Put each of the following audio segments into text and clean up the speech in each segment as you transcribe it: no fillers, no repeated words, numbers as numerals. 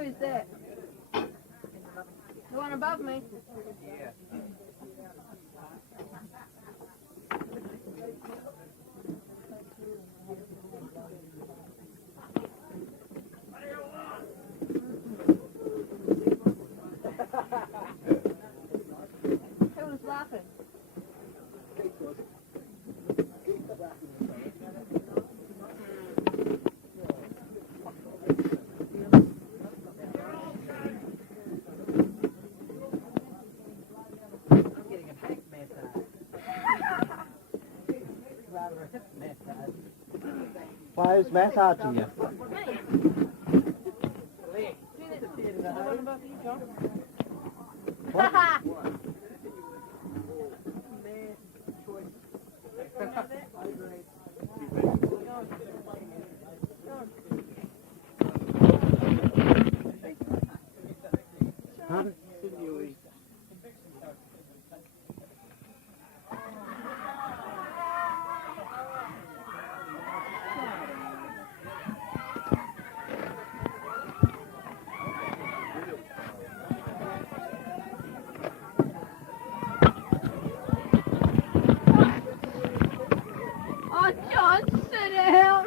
Who's that? The one above me? Yeah. Who was laughing? Why, who's massaging you? Huh? Oh, John, sit down.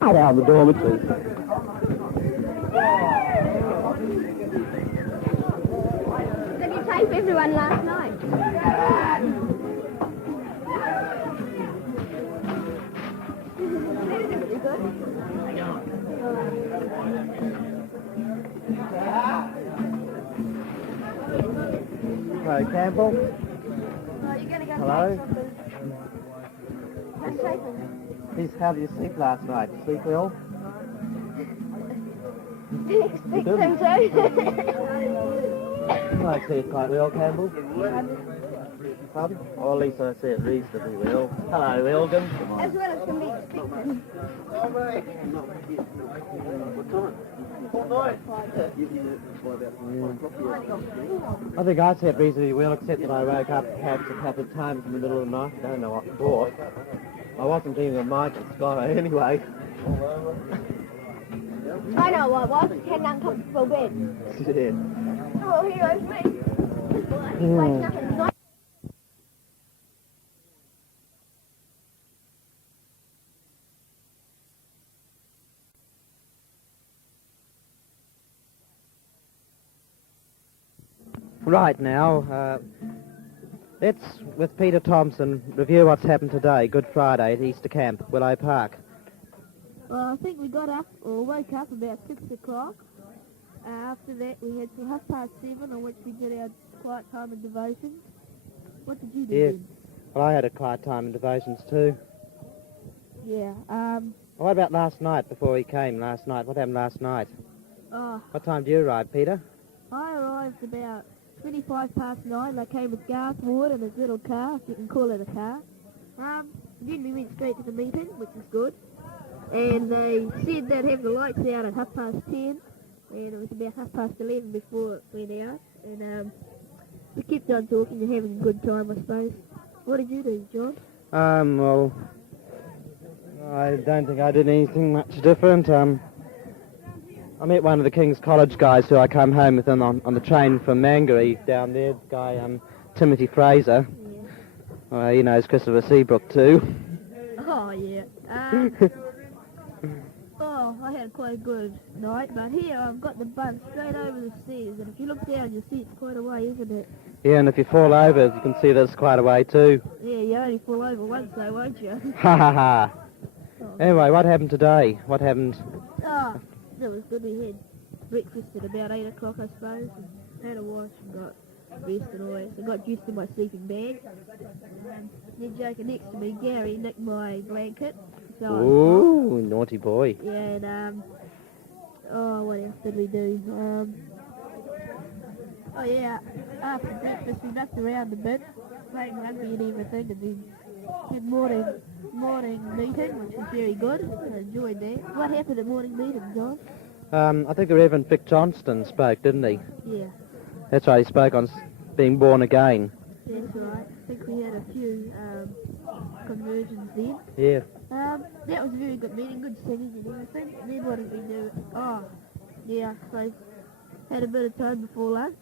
Down the dormitory. Did you tape everyone last night? Hello, Campbell. Oh, you're going to go Hello. take something. That's taping. How did you sleep last night? Sleep well? Didn't expect him to. I sleep quite well, Campbell. Pardon? Or at least I see it reasonably well. Hello, Elgin. As well as can be expected. I think I slept reasonably well, except that I woke up perhaps a couple of times in the middle of the night. I don't know what for. I wasn't dreaming of Mike and Scott anyway. I know what was. Had an uncomfortable bed. Yeah. Oh, here's me. Waking up at night. Right now, let's, with Peter Thompson, review what's happened today, Good Friday at Eastercamp, Willow Park. Well, I think we got up, or woke up about 6 o'clock. After that, we had till 7:30, on which we did our quiet time and devotions. What did you do? Yeah. then? Well, I had a quiet time in devotions too. Yeah. What about last night, before he came last night? What happened last night? Oh, What time did you arrive, Peter? I arrived about 9:25. I came with Garth Ward in his little car, if you can call it a car. Then we went straight to the meeting, which was good. And they said they'd have the lights out at 10:30, and it was about 11:30 before it went out. And we kept on talking and having a good time, I suppose. What did you do, John? Well, I don't think I did anything much different. I met one of the King's College guys who I come home with on the train from Mangaree down there, the guy Timothy Fraser. Yeah. He knows Christopher Seabrook too. Oh, yeah. Oh, I had quite a good night, but here I've got the bus straight over the stairs, and if you look down, you'll see it's quite a way, isn't it? Yeah, and if you fall over, you can see there's quite a way too. Yeah, you only fall over once though, won't you? Ha ha ha. Oh. Anyway, what happened today? What happened? Oh, that was good. We had breakfast at about 8 o'clock, I suppose, and had a wash and got dressed and all that. So I got used to my sleeping bag. Then Joker next to me, Gary, nicked my blanket. So I was Ooh, naughty boy. Yeah, and, what else did we do? After breakfast we knocked around a bit, playing rugby and everything, and then had morning meeting, which was very good. I enjoyed that. What happened at morning meeting, John? I think the Reverend Vic Johnston spoke, didn't he? Yeah. That's right, he spoke on being born again. That's right. I think we had a few conversions then. Yeah. That was a very good meeting, good singing and everything. And then what did we do? Oh, yeah, so had a bit of time before lunch.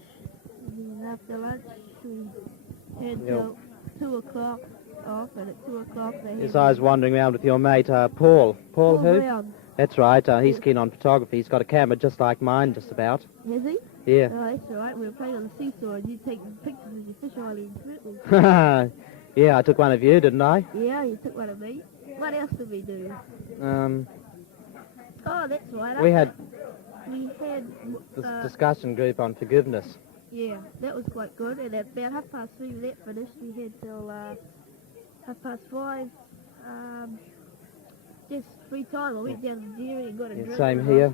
And then after lunch, we had till 2 o'clock off, and at 2 o'clock they had... Yes, I was wandering around with your mate, Paul. Paul who? Brown. That's right. He's keen on photography. He's got a camera just like mine, just about. Has he? Yeah. Oh, that's all right. We were playing on the seesaw, and you take pictures of your fish islands, weren't we? Yeah, I took one of you, didn't I? Yeah, you took one of me. What else did we do? Oh, that's right. We had this discussion group on forgiveness. Yeah, that was quite good. And at about 3:30 that finished. We had till 5:30. Just free time. I went down to the dairy and got a drink. Same here.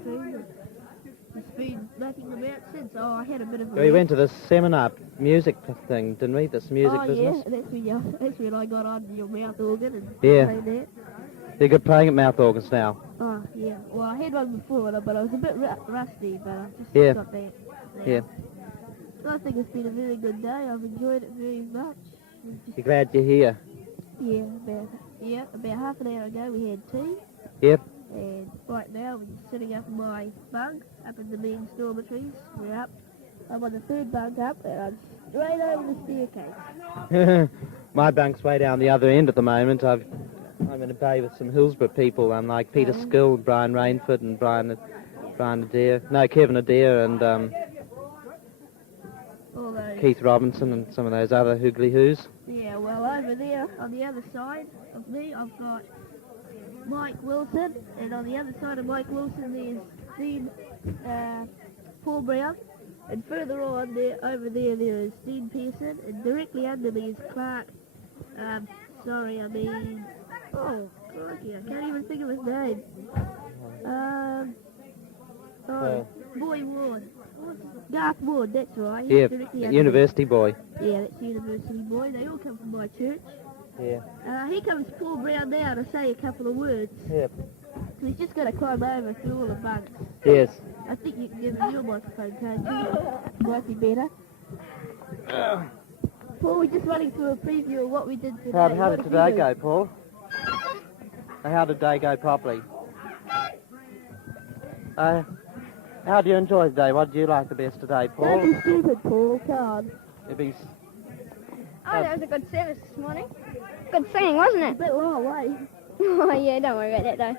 It's been nothing about since. Oh, I had a bit of a... We went to this seminar music thing, didn't we? This music business. Oh, yeah, that's when I got on your mouth organ and Yeah. played that. You're good playing at mouth organs now. Oh, yeah. Well, I had one before, but I was a bit rusty, but I just got that now. Yeah. I think it's been a very good day. I've enjoyed it very much. You're glad you're here? Yeah, about half an hour ago we had tea. Yep. And right now we're just sitting up in my bunk, up in the main dormitories. We're up. I'm on the third bunk up, and I'm straight over the staircase. My bunk's way down the other end at the moment. I'm in a bay with some Hillsborough people, like Peter Skill, Brian Rainford, and Brian Adair. No, Kevin Adair, and Keith Robinson, and some of those other hoogly-hoos. Yeah, well, over there, on the other side of me, I've got Mike Wilson, and on the other side of Mike Wilson, there's Dean Paul Brown, and further on there, over there, there is Dean Pearson, and directly under me is Clark. Oh, crikey, I can't even think of his name. Boy Ward. Garth Ward, that's right. Yeah, university boy. Yeah, that's university boy. They all come from my church. Yeah. Here comes Paul Brown now to say a couple of words. Yep. So he's just going to climb over through all the bunks. Yes. I think you can give him your microphone, can't you? Might be better. Paul, we're just running through a preview of what we did today. How did today go, Paul? How did today go properly? How do you enjoy today? What did you like the best today, Paul? Don't be stupid, Paul. Come on. Oh, that was a good service this morning. Good singing, wasn't it? A bit long way. Oh, yeah, don't worry about that, though.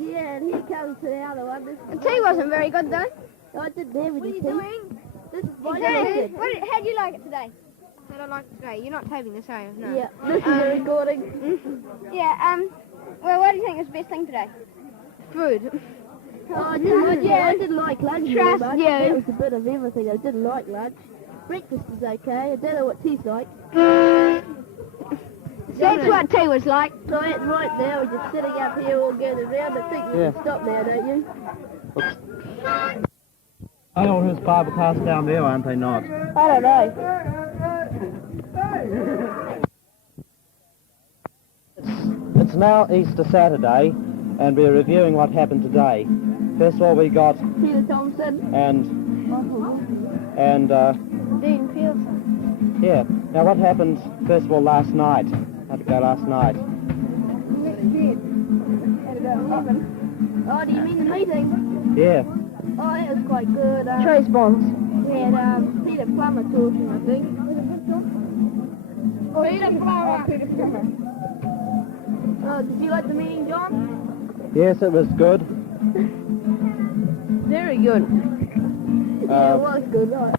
Yeah, and here comes the other one. The tea wasn't very good, though. I didn't have any tea. What are you doing? This is my Exactly. How'd you like it today? How'd I like it today? You're not taping this, are you? No. Yeah, this is a recording. Yeah, well, what do you think was the best thing today? Food. Oh, I didn't like lunch very Trust much. you. That was a bit of everything. I didn't like lunch. Breakfast is okay. I don't know what tea's like. That's what tea was like. So right now we're just sitting up here all gathered around. I think we can stop now, don't you? I know who's Bible class down there, aren't they not? I don't know. It's now Easter Saturday, and we're reviewing what happened today. First of all, we got Peter Thompson and Dean Pearson. yeah. Now, what happened first of all last night? How'd it go last night? Oh, do you mean the meeting? Yeah. Oh, that was quite good. Trace bombs. We had Peter Plummer talking, I think. Peter Plummer. Oh, did you like the meeting, John? Yes, it was good. Very good. Yeah, it was good, right?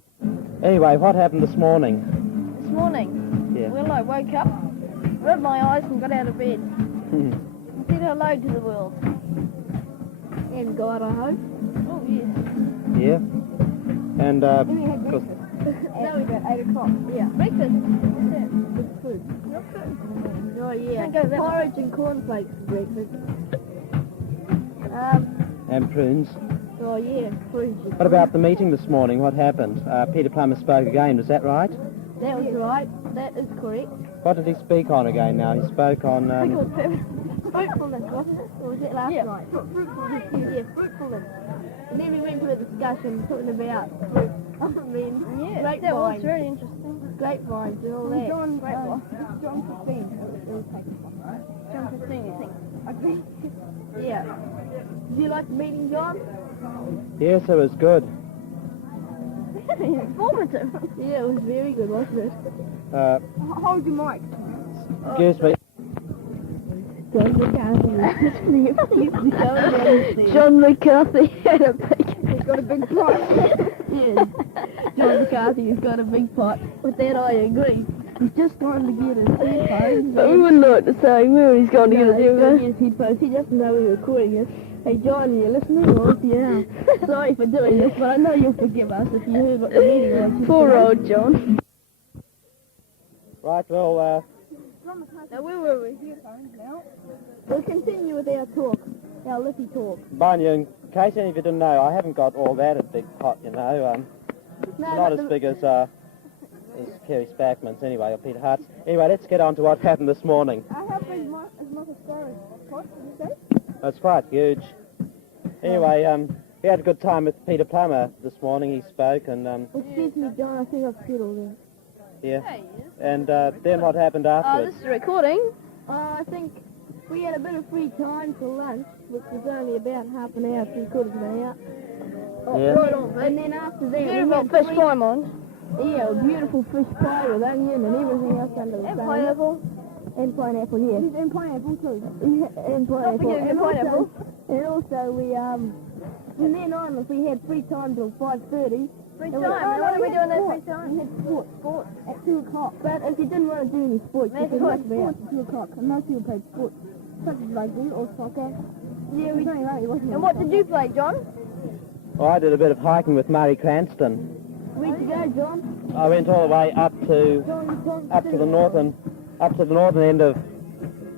Anyway, what happened this morning? This morning, Yeah. well, I woke up, rubbed my eyes and got out of bed. Said hello to the world. And God, I hope. Oh, yes. Yeah. And We had breakfast. No, we got 8 o'clock. Yeah. Breakfast? What's that? It's food. Not food. Oh, yeah. Porridge and cornflakes for breakfast. and prunes. Oh, yeah, prunes. What about the meeting this morning? What happened? Peter Plummer spoke again, was that right? That was right. That is correct. What did he speak on again now? He spoke on... Fruitfulness, wasn't it? Or was it last night? Fruitfulness. Yeah, fruitfulness. And then we went to a discussion talking about fruit. I mean, Yeah, that was very interesting. grapevines and all that. John 15. John 15, you think? I think. Yeah. Did you like the meeting, John? Yes, it was good. Informative. Yeah, it was very good, wasn't it? Hold your mic. Excuse me. John McCarthy. John McCarthy had a big... He's got a big pot. Yes. John McCarthy has got a big pot. With that, I agree. He's just trying to get his headphones. But we wouldn't know what to say. Where he's going to get his headphones. He doesn't know we're recording it. Hey, John, are you listening? Or yeah. Sorry for doing this, but I know you'll forgive us if you heard what the meeting was. Poor old John. Right, well, Now, where were we? We'll continue with our talk. Our lippy talk. Barney, in case any of you didn't know, I haven't got all that a big pot, you know. Not as big as Kerry Spackman's anyway, or Peter Hart's. Anyway, let's get on to what happened this morning. How big is Martha Scar's pot, did you say? That's quite huge. Anyway, we had a good time with Peter Plummer this morning. He spoke and, Excuse me, John, I think I've said all that. yeah. And then what happened afterwards? This is recording. I think we had a bit of free time for lunch, which was only about half an hour, 3/4 of an hour. Yeah. Right on, And then after that, beautiful we had fish pie, man. Yeah, a beautiful fish pie with onion and everything else under the sun. Pineapple. And pineapple, yes. And pineapple too. Yeah, and pineapple. forgetting the And pineapple. And also we, from then on, we had free time till 5:30. Free And time. What are we doing that free We time? had sport at 2 o'clock. But if you didn't want to do any sports, you could watch sport at 2 o'clock. And most people played sports, such as rugby or soccer. Yeah, we Only rugby, wasn't it? And what did you play, John? Well, I did a bit of hiking with Murray Cranston. Where'd you go, John? I went all the way up to the northern end of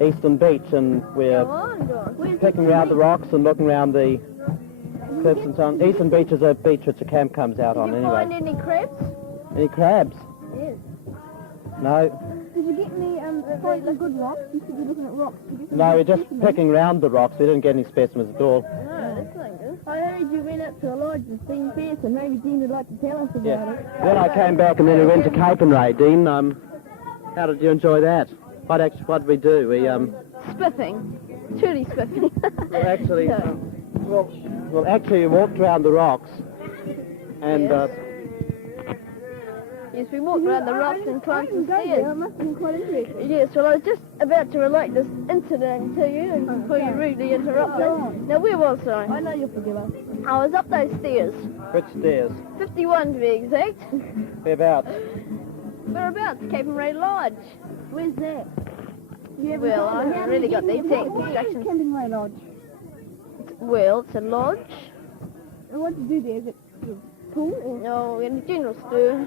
Eastern Beach, and we're Go on, John. picking around the rocks and looking around the cliffs and so on. Eastern Beach is a beach which the camp comes out on Did you find anyway. any crabs? Any crabs? Yes. No. Did you get any find some good rocks? You should be looking at rocks. No, we're just picking around the rocks. We didn't get any specimens at all. No, that's not good. I heard you went up to a lodge and seen fish, and maybe Dean would like to tell us about Yeah. it. Then I came back and then we went to Capernwray. Dean, how did you enjoy that? What did we do? We Spiffing. Truly spiffing. well, actually we walked around the rocks, and Yes, we walked around the rocks and climbed some stairs. It must have been quite interesting. Yes, well, I was just about to relate this incident to you and before you rudely interrupted. Now, where was I? I know you'll forgive us. I was up those stairs. which stairs? 51 to be exact. Whereabouts? Whereabouts? Capernwray Lodge. Where's that? Well, I haven't really got the exact instructions. Capernwray Lodge. Well, it's a lodge. And what do you do there? Is it a pool? No, in the general store.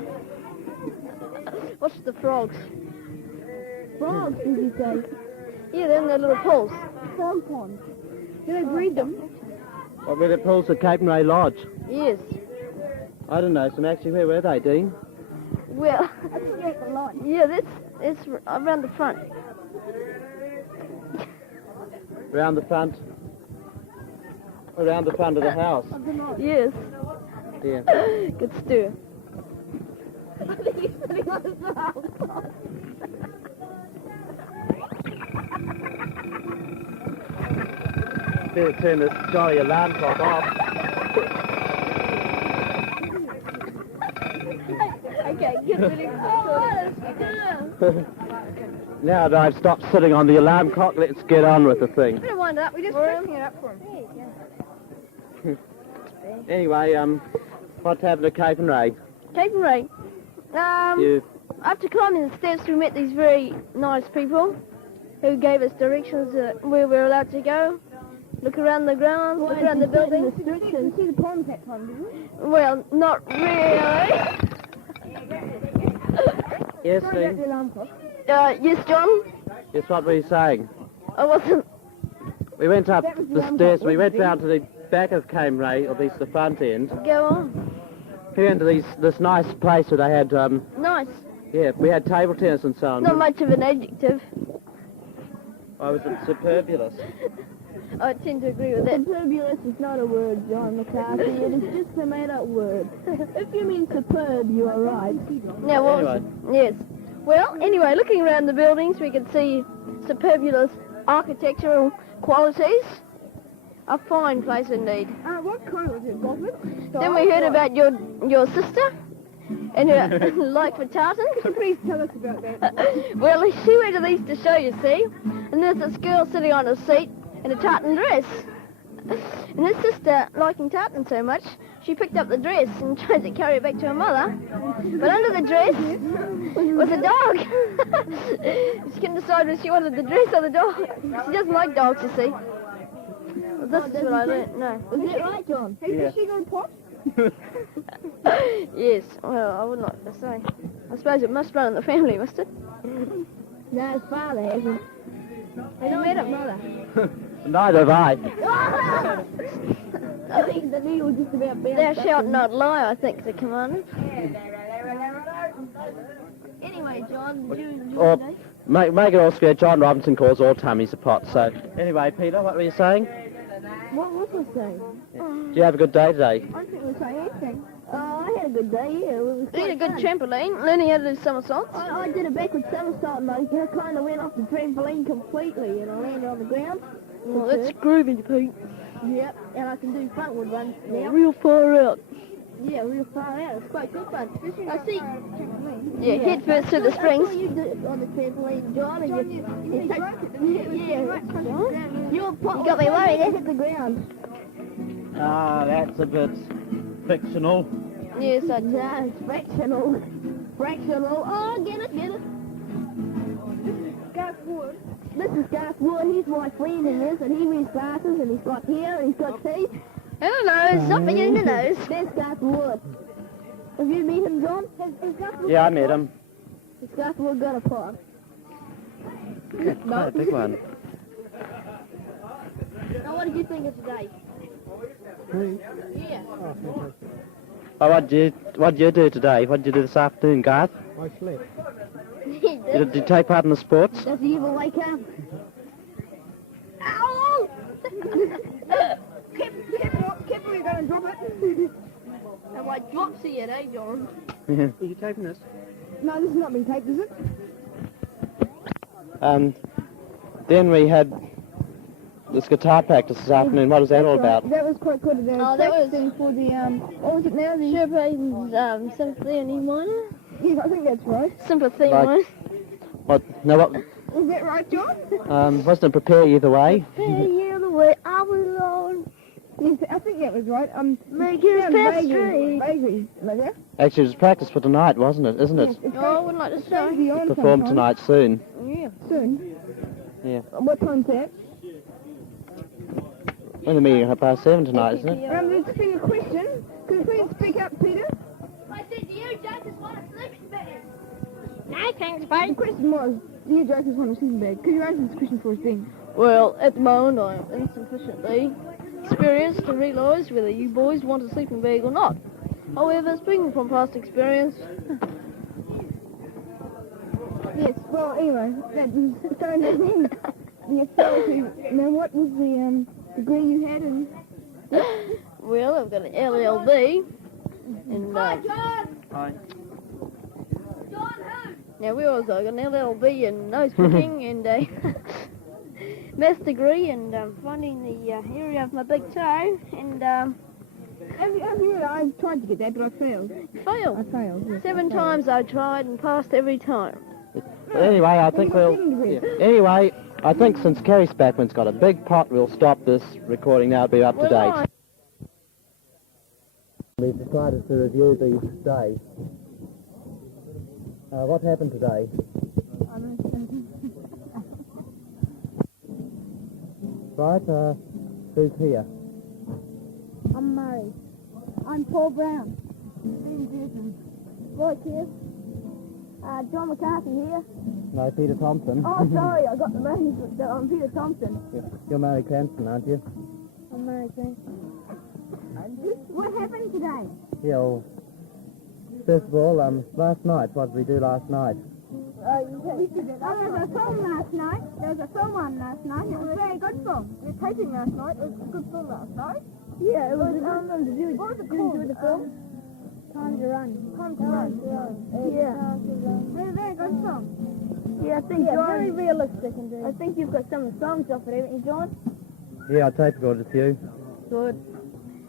Watch the frogs. Frogs, did you say? Yeah, they're in their little pools. Frog pond. Do they breed them? What were the pools at Capernwray Lodge? Yes. I don't know. So actually, where were they, Dean? Well, I think you're at the lodge. yeah, it's around the front. Around the front. Around the front of the house. Yes. Yeah. Good stew. I think he's sitting on his house. Better turn this jolly alarm clock off. Okay, get ready for the Now that I've stopped sitting on the alarm clock, let's get on with the thing. Better wind it up. We're just fixing it up for him. Anyway, what's happened at Capernwray? Capernwray. You After climbing the steps, we met these very nice people who gave us directions where we were allowed to go. Look around the grounds, look around the buildings. Restrictions. See the ponds that time, did you? Well, not really. yes, Sorry about Dean? the alarm clock. Yes, John? Yes, what were you saying? I wasn't. We went up That was the the alarm stairs. clock, We went wasn't it? down to the back of Capernwray, or at least the front end. Go on. We went to this nice place where they had, Nice. yeah, we had table tennis and so on. Not much of an adjective. I was superfluous. I tend to agree with that. Superbulous is not a word, John McCarthy. It is just a made-up word. If you mean superb, you are right. Now, what was it? Yes. Well, anyway, looking around the buildings, we could see superbulous architectural qualities. A fine place indeed. What kind was it, Bobbin? Then we heard about your sister and her like for tartan. Please tell us about that. Well, she went to the Easter show, you see, and there's this girl sitting on a seat in a tartan dress. And her sister, liking tartan so much, she picked up the dress and tried to carry it back to her mother. But under the dress was a dog. She couldn't decide whether she wanted the dress or the dog. She doesn't like dogs, you see. Well, this is what I learned. No. Is that right, John? Yeah. Is she going to pot? Yes, well, I would like to say. I suppose it must run in the family, must it? No, his father hasn't. Have you met him? Mother. Neither have I. I think the knee was just about bent. Thou shalt not lie, I think, is the commandment. Anyway, John, did you enjoy today? Make it all square. John Robinson calls all tummies a pot. So, anyway, Peter, what were you saying? What was I saying? Did you have a good day today? I don't think we were saying anything. I had a good day, yeah. It was We had a good fun. trampoline, learning how to do somersaults. I did a backward somersault and I kind of went off the trampoline completely and I landed on the ground. Well, that's groovy, Pete. Yep, and I can do frontward runs now. Real far out. Yeah, real far out. It's quite good fun. I see. Yeah, head first through the I springs. saw you do it on the trampoline, John, and you broke it. Yeah, you got me worried, it hit the ground. Ah, that's a bit fictional. Yes, I No, it's fractional. Fractional. Oh, get it. Garth Wood. This is Garth Wood. He's my friend in this, and he wears glasses, and he's got hair, and he's got teeth. I don't know, it's something in the nose. That's Garth Wood. Have you met him, John? Has Garth Wood Yeah, I met him. Has Garth Wood got a pot? Quite a big one. Now, what did you think of today? Yeah. Oh, what'd you do today? What did you do this afternoon, Garth? I slept. Did you take part in the sports? Does he ever wake up? Ow! Kip, we're going to drop it. And my dropsy it, eh, John? Yeah. Are you taping this? No, this is not being taped, is it? Then we had this guitar practice this afternoon. What was that all about? That was quite good. Oh, that was for the, what was it now? The Chopin's Sympathy in E minor. Yeah, I think that's right. Sympathy Like- minor. What? No, what? Is that right, John? Wasn't it Prepare Either Way? Hey, you the way I was on. Yes, I think that was right. Make your sounds path vaguely- straight. vaguely like that. Actually, it was practice for tonight, wasn't it? Isn't it? Yes, it's Oh, I would like to going to say. be on Performed sometime. tonight soon. Yeah. Soon. Yeah. What time's that? We're in the meeting at 7:30 tonight, isn't it? There's just been a question. Could you please speak up, Peter? I said you just want to sleep in bed. No, thanks, The babe. question was, do you jokers want to sleep in bed? Could you answer this question for us then? Well, at the moment, I am insufficiently experienced to realise whether you boys want to sleep in bed or not. However, speaking from past experience, Yes, well, anyway, that was so then the authority. Now, what was the degree you had in? well, I've got an LLB, and Hi. now we also got an LLB in nose picking and a maths degree and finding the area of my big toe and I tried to get that, but I failed. failed. I failed. Yes. 7 times I tried and passed every time. But anyway, I think we'll... Yeah. Anyway, I think since Kerry Spackman's got a big pot, we'll stop this recording now. It'll be up to date. We've decided to review the day. What happened today? Right, who's here? I'm Murray. I'm Paul Brown. Roy Kev. John McCarthy here. No, Peter Thompson. Oh, sorry, I got the names. I'm Peter Thompson. You're Mary Cranston, aren't you? I'm Mary Cranston. What happened today? Yeah, well, first of all, last night, what did we do last night? There was a film last night. There was a film on last night. It was a very good film. We were taping last night. It was a good film last night. Yeah, it was What was it called? the film. Time to Run. Time to Run. Yeah. It was a very good film. Yeah, I think John, very realistic indeed. I think you've got some of the songs off it, haven't you, John? Yeah, I tape recorded a few. Good.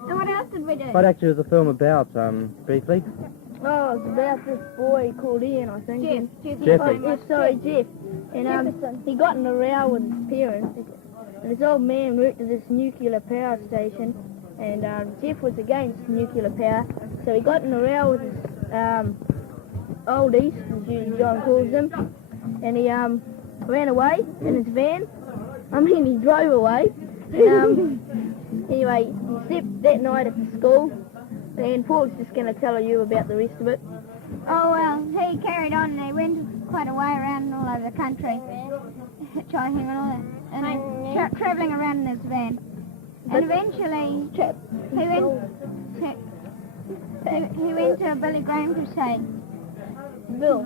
And what else did we do? What actually was the film about, briefly? Oh, it's about this boy called Ian, I think. Jeffrey. Jeff. And he got in a row with his parents. And this old man worked at this nuclear power station. And Jeff was against nuclear power. So he got in a row with his oldies, as John calls them. And he ran away in his van. I mean, he drove away. Anyway, he slept that night at the school. And Paul's just going to tell you about the rest of it. Oh, well, he carried on and he went quite a way around all over the country, hitchhiking and all that, and travelling around in his van. And eventually, he went to a Billy Graham crusade. Bill.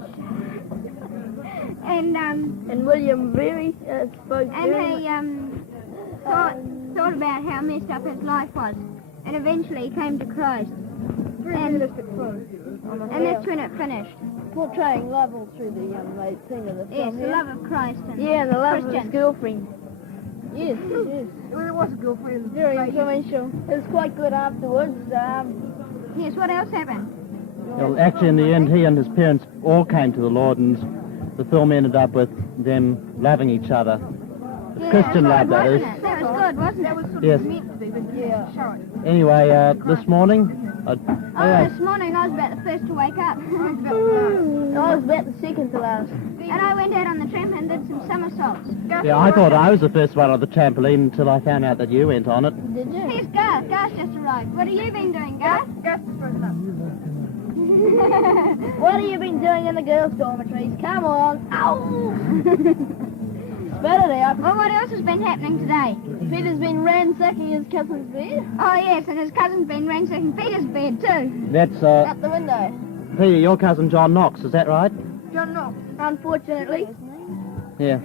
And William Berry spoke. And he thought about how messed up his life was. And eventually he came to Christ. And that's when it finished. Portraying love all through the thing of the film. Yes, the love of Christ and and the love Christian. of his girlfriend. Yes. Well, it was a girlfriend. Very influential. It was quite good afterwards. Yes, what else happened? Well, actually, in the end, he and his parents all came to the Lord, and the film ended up with them loving each other. Christian love, that is. That was good, wasn't it? That was sort Yes. of meant to be, but yeah. Show it. Anyway, this morning... This morning I was about the first to wake up. I was about the second to last. And I went out on the tramp and did some somersaults. Yeah, I thought I was the first one on the trampoline until I found out that you went on it. Did you? Here's Garth. Garth just arrived. What have you been doing, Garth? Garth just woken up. What have you been doing in the girls' dormitories? Come on. Ow! Spit it out. Well, what else has been happening today? Peter's been ransacking his cousin's bed. Oh, yes, and his cousin's been ransacking Peter's bed, too. That's, Out the window. Peter, your cousin John Knox, is that right? John Knox. Unfortunately. Yeah.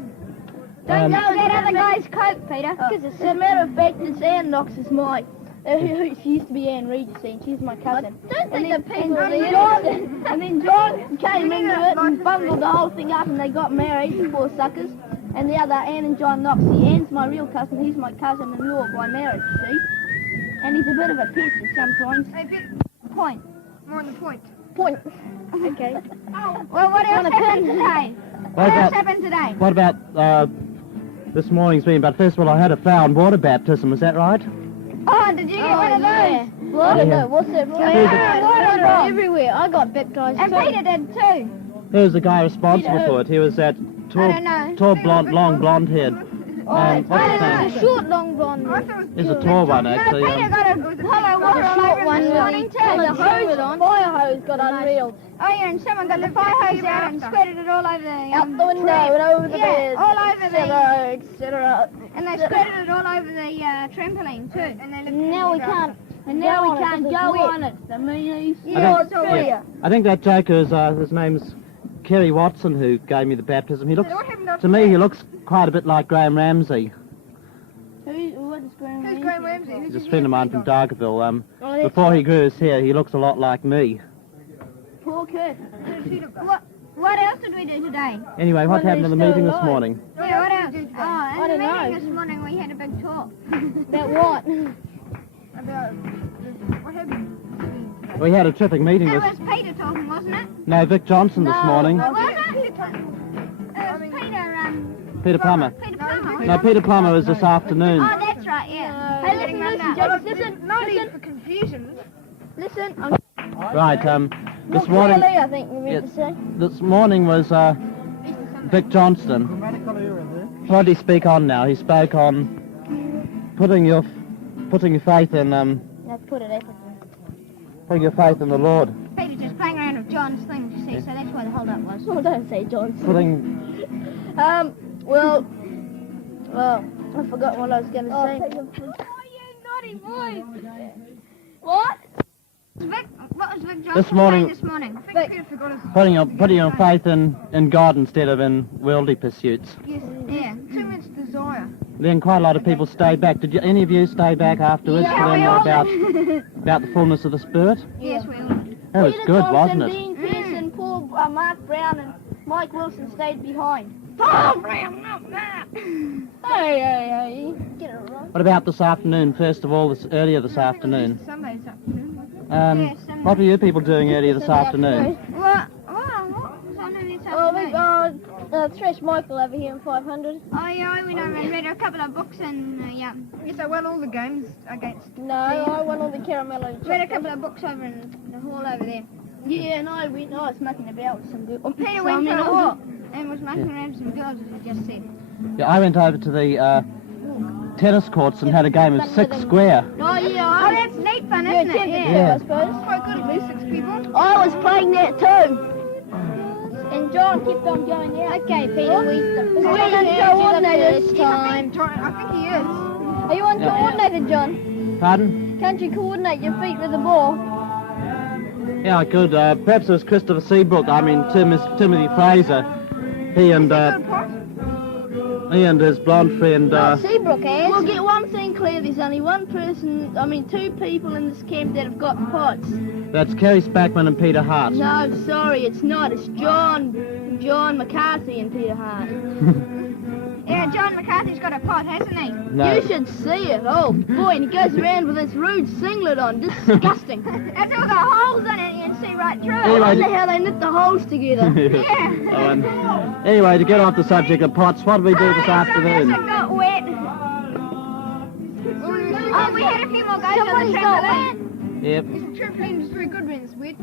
Don't go that other guy's coat, Peter. As a matter of fact, it's Ann Knox is my... she used to be Ann Reed, you see, and she's my cousin. Don't think the people And then John came into it and bungled the whole thing up, and they got married, the poor suckers. And the other, Ann and John Knox. See, Ann's my real cousin, he's my cousin-in-law by marriage, you see. And he's a bit of a pest sometimes. Point. More on the point. Point. Okay. Well, what else happened today? What else happened today? What about this morning's been? But first of all, I had a flower and water baptism, is that right? Oh, did you get one of those? Well, I don't know, what's that? Water Everywhere. I got baptised And too. Peter did too. Who was the guy responsible for it? He was that I don't know. tall blonde, long blonde head. What's his name? It's a short, long blonde. He's a tall one, actually. No, Peter got a hollow water all over him this morning too. The fire hose got unreeled. Oh yeah, and someone got the fire hose out and squirted it all over the Out the window and over the bed. all over the... etc. And they squirted it all over the trampoline too. And Now we can't. And now we can't go on it. The meanies. Yeah, it's all right. I think that joker is, his name's Kerry Watson, who gave me the baptism. He looks, to me, he looks quite a bit like Graham Ramsey. What is Graham Who's Graham Ramsey? He's a friend of mine from Dargaville. Before he grew his hair, he looks a lot like me. Poor kid. What else did we do today? Anyway, what happened in the meeting this morning? Yeah, what else? Oh, in the don't meeting know. this morning we had a big talk. About what? About what happened? We had a terrific meeting That this... was Peter talking, wasn't it? No, Vic Johnson this morning. Was it? It was Peter Plummer. Peter Plummer. No, Peter Plummer was this afternoon. Oh, that's right, yeah. Hey, listen, Judge, listen. For confusion. Listen. Right, this Not morning... really, I think we meant to say. This morning was Vic Johnston. What did he speak on now? He spoke on putting your faith in Let's put it up. putting your faith in the Lord. Peter's just playing around with John's thing, you see, so that's why the hold-up was. Oh, don't say Johnson. Putting Well, I forgot what I was going to say. Oh, you naughty boy! What? Vic, what was Vic Johnson This morning- saying this morning? I think Peter forgot his... Putting your faith in God instead of in worldly pursuits. Yes, yeah. Too much desire. Then quite a lot of people stay back. Did any of you stay back afterwards Yeah, to learn we more all about the fullness of the Spirit? Yes, we all did. That was Peter good, Thompson, wasn't it? Dean Pearson, Paul, Mark Brown, and Mike Wilson stayed behind. Paul Brown, not that. Hey, get it right. What about this afternoon? First of all, earlier this afternoon. Sunday this afternoon, wasn't it? Um, Sunday. what were you people doing earlier this afternoon? What was on this Well, we afternoon? threshed Michael over here in 500. Oh, yeah, I went over and read a couple of books and, yeah. Yes, I won all the games against... No, I won all the caramello. Read a couple of books over in the hall over there. Yeah, and I was mucking about with some good. Peter went for a walk and was mucking around with some girls, as you just said. Yeah, I went over to the tennis courts and had a game of six square. Oh, yeah. Oh, that's neat fun, Yeah, isn't it? Yeah. I suppose. Quite good at least 6 people. I was playing that too. And John kept on going out. Okay, Peter, we coordinator this time. I think he is. Are you uncoordinated, John? Pardon? Can't you coordinate your feet with the ball? Yeah, I could. Perhaps it was Christopher Seabrook. I mean, Timothy Fraser. He and his blonde friend. Seabrook has. We'll get one thing clear. There's only two people in this camp that have got pots. That's Kerry Spackman and Peter Hart. No, sorry, it's not. It's John McCarthy and Peter Hart. Yeah, John McCarthy's got a pot, hasn't he? No. You should see it. Oh, boy, and he goes around with this rude singlet on. Disgusting. It's all got holes in it, you can see right through I it. wonder how they knit the holes together. Yeah. Oh, and anyway, to get off the subject of pots, what did we do this afternoon? It got wet. Oh, we had a few more guys on the trampoline. Yep. The trampoline's very good when it's wet.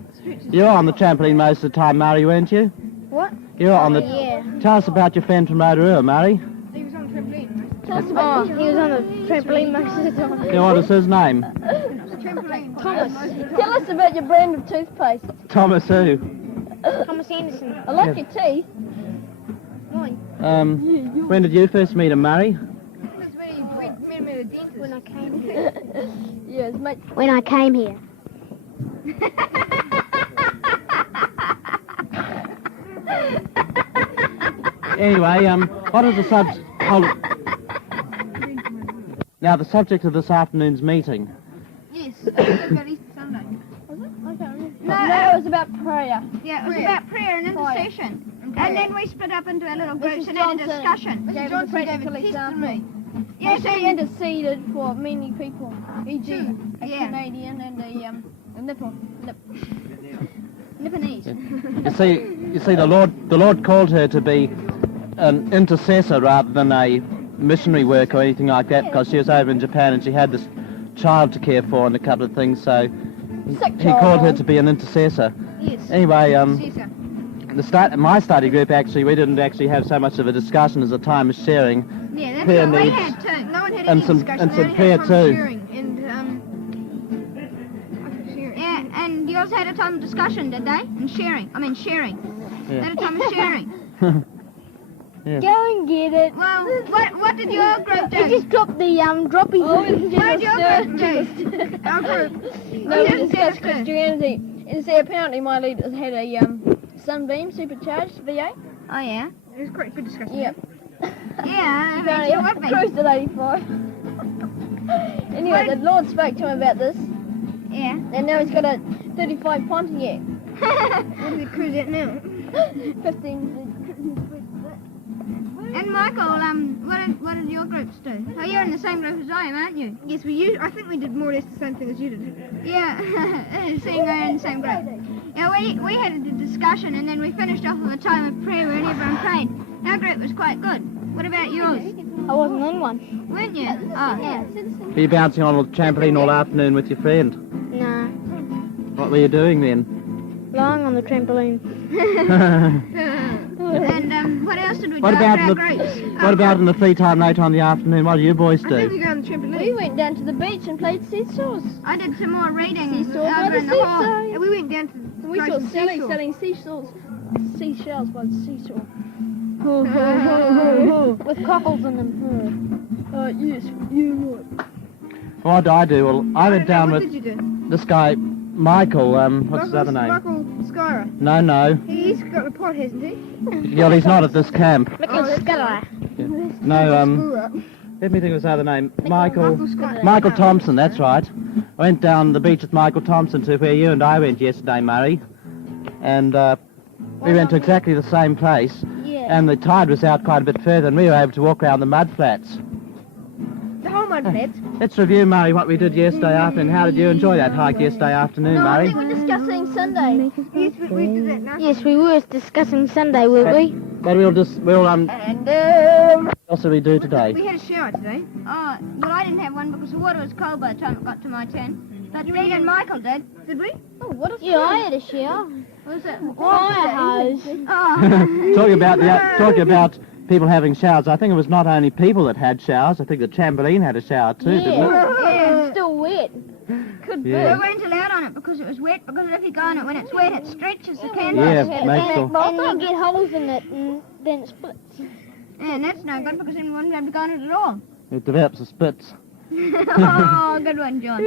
You were on the trampoline most of the time, Murray, weren't you? What? You were on the... Yeah. Tell us about your friend from Rotorua, Murray. He was on the trampoline. Tell us about he was on the trampoline most of the time. Yeah, what is his name? Trampoline. Thomas. Tell us about your brand of toothpaste. Thomas who? Thomas Anderson. I like your teeth. When did you first meet him, Murray? That's when he met me at the dentist. When I came here. Yes, mate. When I came here. Anyway, what is the subject? Now, the subject of this afternoon's meeting. Yes, it was about Easter Sunday. Was it? I can't remember. No, No, it was about prayer. Yeah, it was about prayer and intercession. And then we split up into our little groups and had a discussion. Mr. Johnson gave a testimony. Yeah, So he interceded for many people, e.g. a Yeah. Canadian and a Nipponese. You see, the Lord called her to be an intercessor rather than a missionary work or anything like that, because she was over in Japan and she had this child to care for and a couple of things, so he called her to be an intercessor. Yes. Anyway, Intercessor. my study group, actually, we didn't actually have so much of a discussion as a time of sharing. Yeah, that's prayer what we needs had too. No one had and any some- discussion. and They some only prayer had time too. sharing yeah, and yours had a time of discussion, did they? And sharing. Sharing. They Yeah. had a time of sharing. Go and get it. Well, what did your group do? He just dropped the dropping. What did your group do? Our group. No, we didn't discussed do it. Christianity. And so apparently my leaders had a Sunbeam supercharged V8. Oh yeah. It was quite a good discussion. Yep. Yeah, Apparently it would be. cruised at 85. Anyway, the Lord spoke to him about this, Yeah. and now he's got a 35 Pontiac. What does it cruise at now? 15. And Michael, what did your groups do? Oh, you're in the same group as I am, aren't you? Yes, I think we did more or less the same thing as you did. Yeah, seeing we're in the same group. Yeah, we had a discussion and then we finished off with a time of prayer where everyone prayed. Our group was quite good. What about yours? I wasn't in one. Weren't you? Oh, yeah. Were you bouncing on a trampoline all afternoon with your friend? No. What were you doing then? Lying on the trampoline. And what else did we do What about after in our the groups? What about in the free time later on in the afternoon? What do you boys I think do? we go on the trampoline. We went down to the beach and played seesaws. I did some more reading Seesaw by over the in the hall. seaside. Yeah, we went down to We try saw some Sally seesaw. selling seashells by the seashore. With cockles in them. Yes, you would. What did I do? Well, I went down What with did you do? this guy, Michael, what's his other name? Michael Skyra. No. He's got a pot, hasn't he? Yeah, he's not at this camp. Michael Skylar. No, let me think of his other name. Michael Michael Thompson, that's right. I went down the beach with Michael Thompson to where you and I went yesterday, Murray. And we went to exactly the same place. Yeah. And the tide was out quite a bit further and we were able to walk around the mud flats. The whole mud flats. Let's review, Murray, what we did yesterday afternoon. How did you enjoy that hike yesterday afternoon, No, I Murray? think we're discussing Sunday. Yes, we did that now. Yes, we were discussing Sunday, weren't we? But we'll And, what else did we do today? We had a shower today. Oh, well, I didn't have one because the water was cold by the time it got to my tent. But Dean and Michael did. Did we? oh, what a Yeah, I had a shower. Was it? Fire hose. Oh, Talking about people having showers, I think it was not only people that had showers, I think the trampoline had a shower too, didn't it? Yeah, it's still wet. Could we Yeah. weren't allowed on it because it was wet. Because if you go on it when it's wet, it stretches the canvas. Yeah, And, makes sure. and you get holes in it and then it splits. Yeah, and that's no good because then we wouldn't be able to go on it at all. It develops the spits. Oh, good one, John.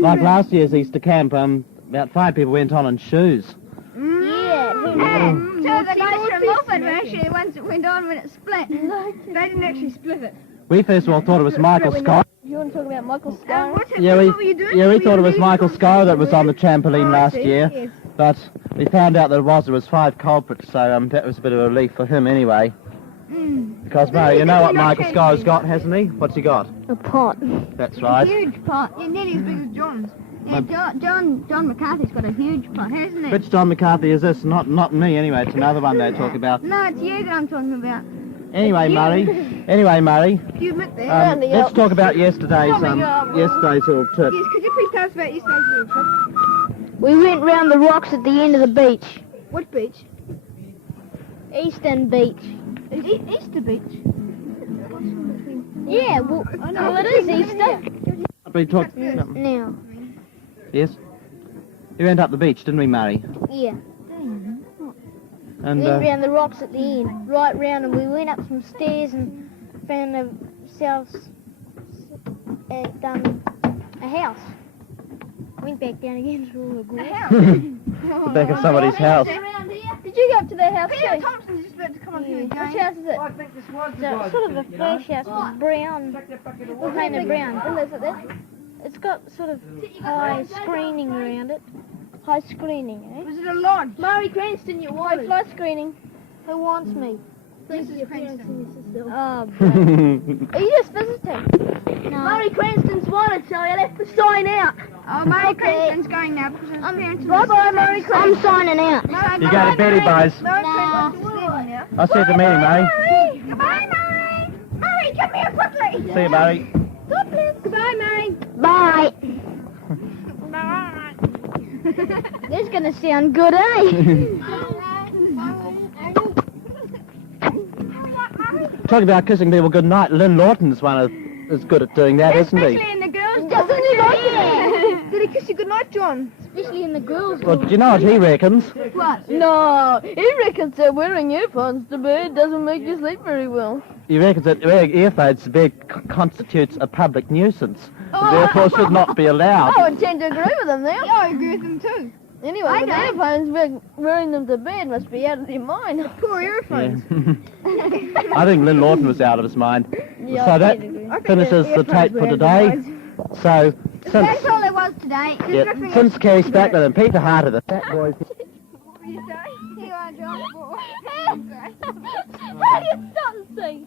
Like last year's Easter camp, about 5 people went on in shoes. Yeah, who knows? And two of the guys from Milford were actually the ones that went on when it split. They didn't actually split it. We first of all thought it was Michael Scott. You want to talk about Michael Skylar? What Yeah, were you doing? we Were thought it you was Michael leaving Scott that was on the Oh, trampoline I last see, year, yes. but we found out that it was 5 culprits, so that was a bit of a relief for him anyway. Because, Mary, you know what Michael Scott's got, hasn't he? What's he got? A pot. That's right. Huge pot. Yeah, nearly as big as John's. Yeah, John McCarthy's got a huge pot, hasn't he? Which John McCarthy is this? Not me, anyway. It's another one they talk about. No, it's you that I'm talking about. Anyway, Murray. You admit that? Let's talk about yesterday's little trip. Yes, could you please tell us about yesterday's little trip? We went round the rocks at the end of the beach. What beach? Eastern Beach. Easter Beach. Yeah, well it is Easter. We talked. Now. Yes. We went up the beach, didn't we, Murray? Yeah. And We went round the rocks at the end, right round, and we went up some stairs and found ourselves at a house. Went back down again through all the grass. the back of somebody's house. Did you go up to their house Peter too? Thompson's just about to come on here. Which house is it? So it's sort of a flash house with brown, with painted brown. And is it there? It's got sort of high screening around it. High screening, eh? Was it a lodge? Murray Cranston, you want fly screening. Who wants me? Mrs. Cranston. Oh, are you just visiting? No. Murray Cranston's wanted, so you left the sign out. Oh, Murray Cranston's going now because his parents Bye bye, Murray Cranston. I'm signing out. You go to Betty Boys. I'll see you at the meeting, Murray. Goodbye, Murray. Murray, come here quickly. See you, Murray. Goodbye, Mary. Bye. This is going to sound good, eh? Talking about kissing people goodnight, Lynn Lawton's is good at doing that, isn't he? Especially in the girls' Doesn't he like Yeah. Did he kiss you goodnight, John? Especially in the girls' Well, do you know what he reckons? What? No, he reckons that wearing earphones to bed doesn't make you sleep very well. He reckons that wearing earphones constitutes a public nuisance, therefore should not be allowed. I would tend to agree with him there. Yeah, I agree with him too. Anyway, with earphones, wearing them to bed must be out of your mind. Poor earphones. I think Lynn Lawton was out of his mind. Yeah, So I that tend to agree. finishes the tape for today. So, That's all there was today. since Kerry's back with him, Peter Harter, the fat boy. You are John. How do you start the scene?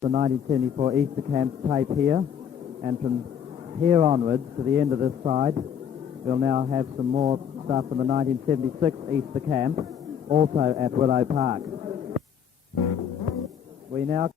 the 1974 Eastercamp tape here, and from here onwards to the end of this side, we'll now have some more stuff from the 1976 Eastercamp, also at Willow Park. We now